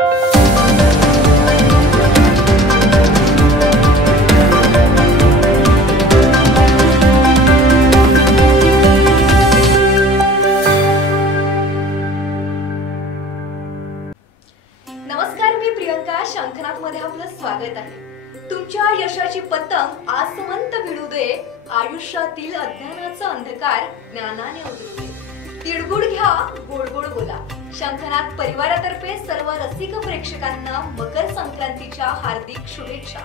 नमस्कार, मी प्रियंका शंखनाथ मध्ये आपलं स्वागत आहे। तुमच्या यशाची पतंग आसमंत भिडू दे, आयुष्यातील अज्ञानाचा अंधकार ज्ञानाने उधळू दे। तिळगुळ घ्या, गोड गोड बोला। शंखनाथ परिवारातर्फे सर्व रसिक प्रेक्षकांना मकर संक्रांतीच्या हार्दिक शुभेच्छा।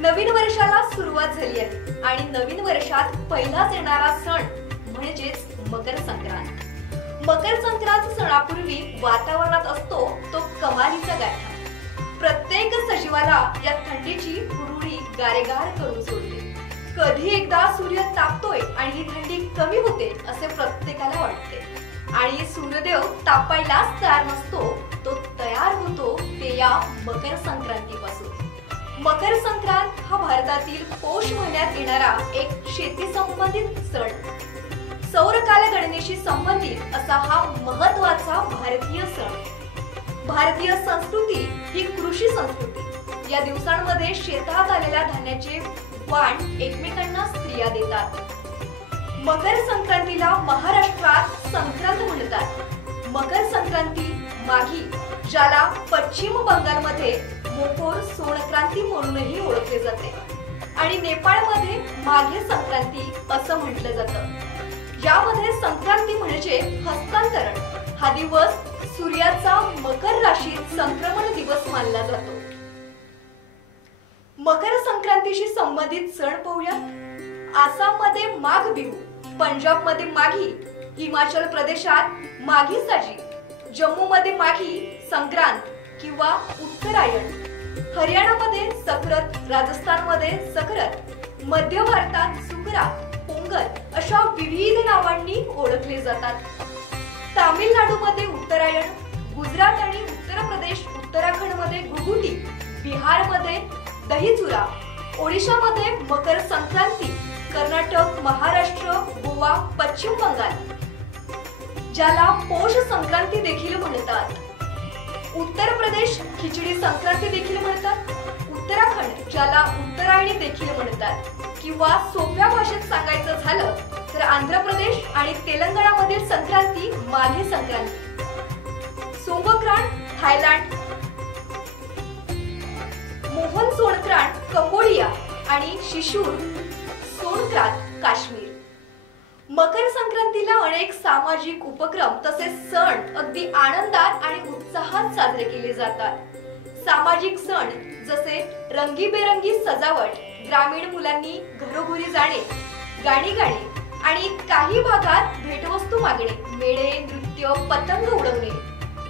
नवीन वर्षाला सुरुवात झाली आहे आणि नवीन वर्षात पहिलाच येणारा सण म्हणजेच मकर संक्रांत। मकर संक्रांत सणापूर्वी वातावरणात असतो तो कमालीचा गाठा। प्रत्येक सजीवाला या थंडीची हुरहुरी गारेगार करून सोडते। कधी एकदा सूर्य तापतोय आणि ही थंडी कमी होते असे प्रत्येकाला वाटते आणि सूर्यदेव तापायलाच तयार नसतो, तो तयार होतो ते या मकर संक्रांतीपासून। मकर संक्रांत हा भारतातील पौष महिन्यात येणारा एक शेती संबंधित सण, सौर कालगणनेशी संबंधित असा हा महत्त्वाचा भारतीय सण। भारतीय संस्कृती ही कृषी संस्कृती। या दिवसांमध्ये शेतात आलेल्या धान्याचे वाण एकमेकांना स्त्रिया देतात। मकर संक्रांतीला महाराष्ट्रात संक्रांत म्हणतात। मकर संक्रांती माघी, ज्याला पश्चिम बंगालमध्ये मोकोर सोनक्रांती म्हणूनही ओळखले जाते आणि नेपाळमध्ये माघे संक्रांती असं म्हटलं जातं। यामध्ये संक्रांती म्हणजे हस्तांतरण। हा दिवस सूर्याचा मकर राशीत संक्रमण दिवस मानला जातो। मकर संक्रांतीशी संबंधित सण पाहूया। आसाममध्ये माघ बिहू, पंजाबमध्ये माघी, हिमाचल प्रदेशात माघी साजी, जम्मूमध्ये माघी संक्रांत किंवा उत्तरायण, हरियाणामध्ये सकरत, राजस्थानमध्ये सकरत, मध्य भारतात सुकरात, पोंगल अशा विविध नावांनी ओळखले जातात। तामिळनाडूमध्ये उत्तरायण, गुजरात आणि उत्तर प्रदेश उत्तराखंडमध्ये गुगुटी, बिहारमध्ये दहीचुरा, ओडिशामध्ये मकर संक्रांती, कर्नाटक, महाराष्ट्र, गोवा, पश्चिम बंगाल ज्याला पौष संक्रांती देखील म्हणतात, उत्तर प्रदेश खिचडी संक्रांती देखील म्हणतात, उत्तराखंड ज्याला उत्तरायणी देखील म्हणतात किंवा सोप्या भाषेत सांगायचं झालं तर आंध्र प्रदेश आणि तेलंगणामधील संक्रांती माघे संक्रांती, सोंगक्रांत थायलंड, मोहन सोनक्रांत कंबोडिया आणि शिशूर सोनक्रांत काश्मीर। मकर संक्रांतीला अनेक सामाजिक उपक्रम तसेच सण अगदी आनंदात आणि उत्साहात साजरे केले जातात। सामाजिक सण जसे रंगीबेरंगी सजावट, ग्रामीण मुलांनी घरोघरी जाणे, गाणी गाणे आणि काही भागात भेटवस्तू मागणे, मेळे, नृत्य, पतंग उडवणे,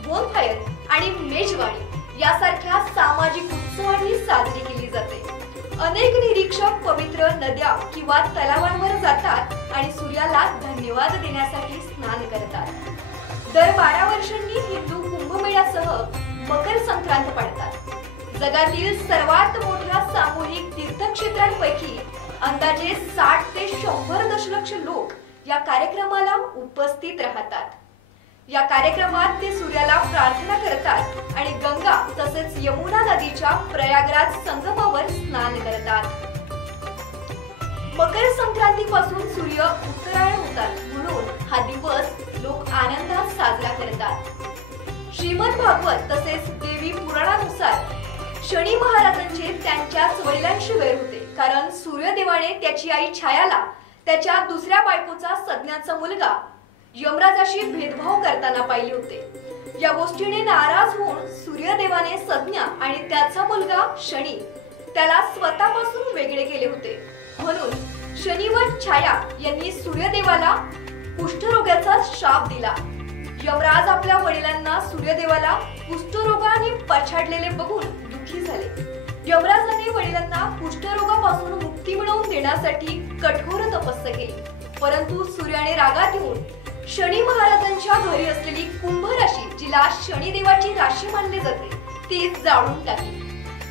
बोनफायर आणि मेजवानी यासारख्या सामाजिक उत्सवांनी साजरी केली जाते। अनेक निरीक्षक पवित्र नद्या किंवा तलावांवर जातात आणि सूर्याला धन्यवाद देण्यासाठी स्नान करतात। दर 12 वर्षांनी हिंदू कुंभमेळ्यासह मकर संक्रांत पाळतात। जगातील सर्वात मोठ्या सामूहिक तीर्थक्षेत्रांपैकी अंदाजे 60 ते 100 दशलक्ष लोक या कार्यक्रमाला उपस्थित राहतात। या कार्यक्रमात ते सूर्याला प्रार्थना करतात आणि गंगा तसेच यमुना नदीच्या प्रयागराज संगमावर स्नान करतात। मकर संक्रांतीपासून सूर्य उत्तरायण होतात म्हणून हा दिवस लोक आनंदात साजरा करतात। श्रीमद भागवत तसेच देवी पुराणानुसार शनी महाराजांचे त्यांच्याच वडिलांशी वैर होते, कारण सूर्यदेवाने त्याची आई छायाला त्याच्या दुसऱ्या बायकोचा सज्ञाचा मुलगा यमराजाशी भेदभाव करताना पाहिले होते। या गोष्टीने नाराज होऊन सूर्यदेवाने सज्ञा आणि त्याचा मुलगा शनी त्याला स्वतःपासून वेगळे केले होते। म्हणून शनी व छाया यांनी सूर्यदेवाला कुष्ठरोगाचा शाप दिला। यमराज आपल्या वडिलांना सूर्यदेवाला कुष्ठरोगाने पछाडलेले बघून दुःखी झाले। यमराजाने वडिलांना कुष्ठरोगापासून मुक्ती मिळवून देण्यासाठी कठोर तपस्या केली, परंतु सूर्याने रागात येऊन शनी महाराजांच्या घरी असलेली कुंभ राशी, जिला शनिदेवाची राशी मानले जाते, ती जाळून टाकली।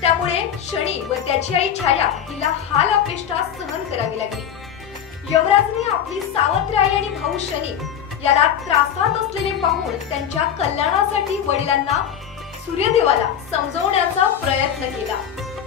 त्यामुळे शनी व त्याची आई छाया हिला हाल अपेष्टा सहन करावी लागली। यमराजने आपली सावत्र आई आणि भाऊ शनी याला त्रासात असलेले पाहून त्यांच्या कल्याणासाठी वडिलांना सूर्यदेवाला समजवण्याचा प्रयत्न केला,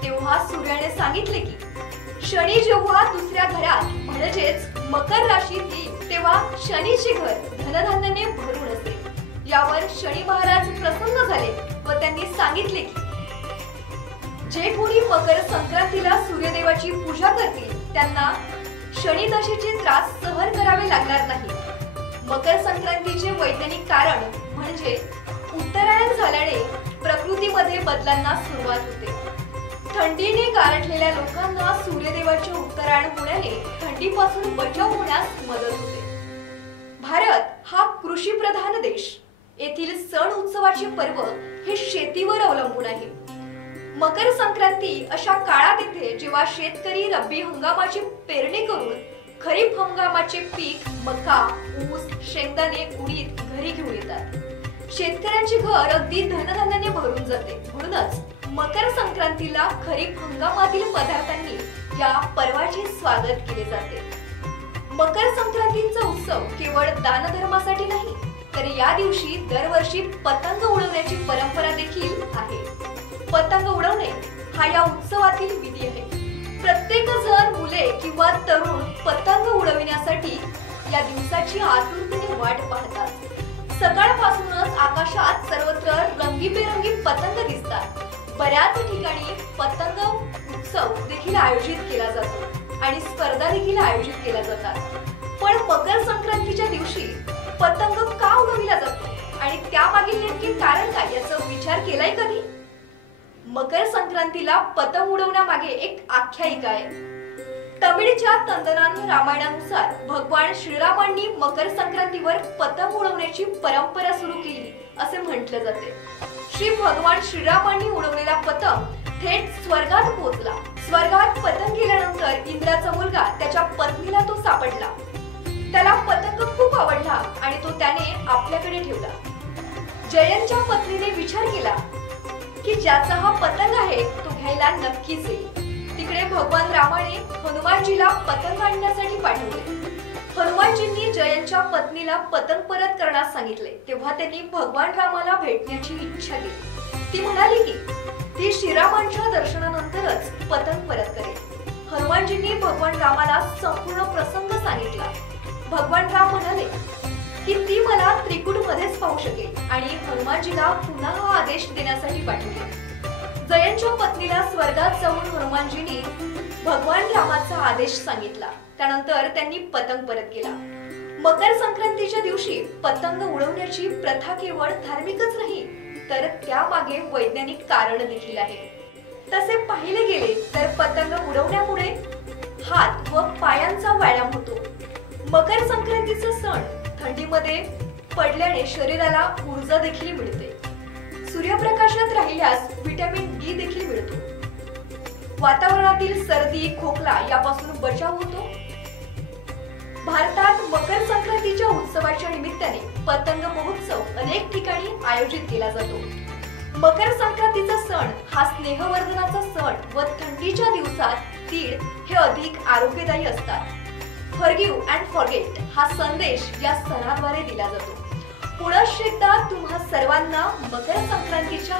तेव्हा सूर्याने सांगितले की शनी जेव्हा दुसऱ्या घरात म्हणजेच मकर राशीत येईल तेव्हा शनीचे घर धनधान्याने भरून असेल। यावर शनी महाराज प्रसन्न झाले व त्यांनी सांगितले की जे कोणी मकर संक्रांतीला सूर्यदेवाची पूजा करतील त्यांना शनी दशेचे त्रास सहन करावे लागणार नाही। मकर संक्रांतीचे वैज्ञानिक कारण म्हणजे उत्तरायण झाल्याने प्रकृतीमध्ये बदलांना सुरुवात होते। थंडीने गारठलेल्या लोकांना सूर्यदेवाचे उत्तरायण होण्याने थंडीपासून बचाव होण्यास मदत होते। भारत हा कृषीप्रधान देश, येथील सण उत्सवाचे पर्व हे शेतीवर अवलंबून आहे। मकर संक्रांती अशा काळात येते जेव्हा शेतकरी रब्बी हंगामाची पेरणी करून खरीप हंगामाचे पीक मका, ऊस, शेंगदाणे, उडीद घरी घेऊन येतात। शेतकऱ्यांचे घर अगदी धनधान्याने भरून जाते। म्हणूनच मकर संक्रांतीला खरीप हंगामातील पदार्थांनी या पर्वाचे स्वागत केले जाते। मकर संक्रांतीचा उत्सव केवळ दानधर्मासाठी नाही, तर या दिवशी दरवर्षी पतंग उडवण्याची परंपरा देखील आहे। पतंग उडवणे हा या उत्सवातील विधी आहे। प्रत्येक जण, मुले किंवा तरुण पतंग उडविण्यासाठी या दिवसाची आतुरतेने वाट पाहतात। सकाळपासूनच आकाशात सर्वत्र रंगीबेरंगी पतंग दिसतात। बऱ्याच ठिकाणी पतंग उत्सव देखील आयोजित केला जातो आणि स्पर्धा देखील आयोजित केल्या जातात। पण मकर संक्रांतीच्या दिवशी पतंग का उडविला जातो आणि त्यामागील नेमके कारण काय याचा विचार केलाय कधी? मकर संक्रांतीला पतंग उडवण्यामागे एक आख्यायिका आहे। तमिळच्या तंदनान रामायणानुसार भगवान श्रीरामांनी मकर संक्रांतीवर पतंग उडवण्याची परंपरा सुरू केली असे म्हटले जाते। श्री भगवान श्रीरामांनी उडवलेला पतंग थेट स्वर्गात पोहोचला। स्वर्गात पतंग गेल्यानंतर इंद्राचा मुलगा त्याच्या पत्नीला तो सापडला। त्याला पतंग खूप आवडला आणि तो त्याने आपल्याकडे ठेवला। जयंतच्या पत्नीने विचार केला की ज्याचा हा पतंग आहे तो घ्यायला नक्कीच येईल। तिकडे भगवान रामाने हनुमानजीला पतंग आणण्यासाठी पाठवले। हनुमानजींनी जयंतच्या पत्नीला पतंग परत करण्यास सांगितले, तेव्हा त्यांनी भगवान रामाला भेटण्याची इच्छा केली। ती म्हणाली की ती श्रीरामांच्या दर्शनानंतरच पतंग परत करेल। हनुमानजींनी भगवान रामाला संपूर्ण प्रसंग सांगितला। भगवान राम म्हणाले की ती मला त्रिकुट मध्येच पाहू शकेल आणि हनुमानजीला पुन्हा हा आदेश देण्यासाठी पाठवले। जयंतच्या पत्नीला स्वर्गात जाऊन हनुमानजींनी भगवान रामाचा आदेश सांगितला। त्यानंतर त्यांनी पतंग परत केला। मकर संक्रांतीच्या दिवशी पतंग उडवण्याची प्रथा केवळ धार्मिकच नाही, तर त्यामागे वैज्ञानिक कारण देखील आहे। तसे पाहिले गेले तर पतंग उडवण्यामुळे हात व पायांचा व्यायाम होतो। मकर संक्रांतीचा सण थंडीमध्ये पडल्याने शरीराला ऊर्जा देखील मिळते। सूर्यप्रकाशात राहिल्यास व्हिटॅमिन डी देखील मिळतो। वातावरणातील सर्दी, खोकला यापासून बचाव होतो। भारतात मकर संक्रांतीच्या उत्सवाच्या निमित्ताने पतंग महोत्सव अनेक ठिकाणी आयोजित केला जातो। मकर संक्रांतीचा सण हा स्नेहवर्धनाचा सण व थंडीच्या दिवसात तीळ हे अधिक आरोग्यदायी असतात। फॉरगिव्ह अँड फॉरगेट हा संदेश या सणाद्वारे दिला जातो। पुनश्च एकदा तुम्हा सर्वांना मकर संक्रांतीच्या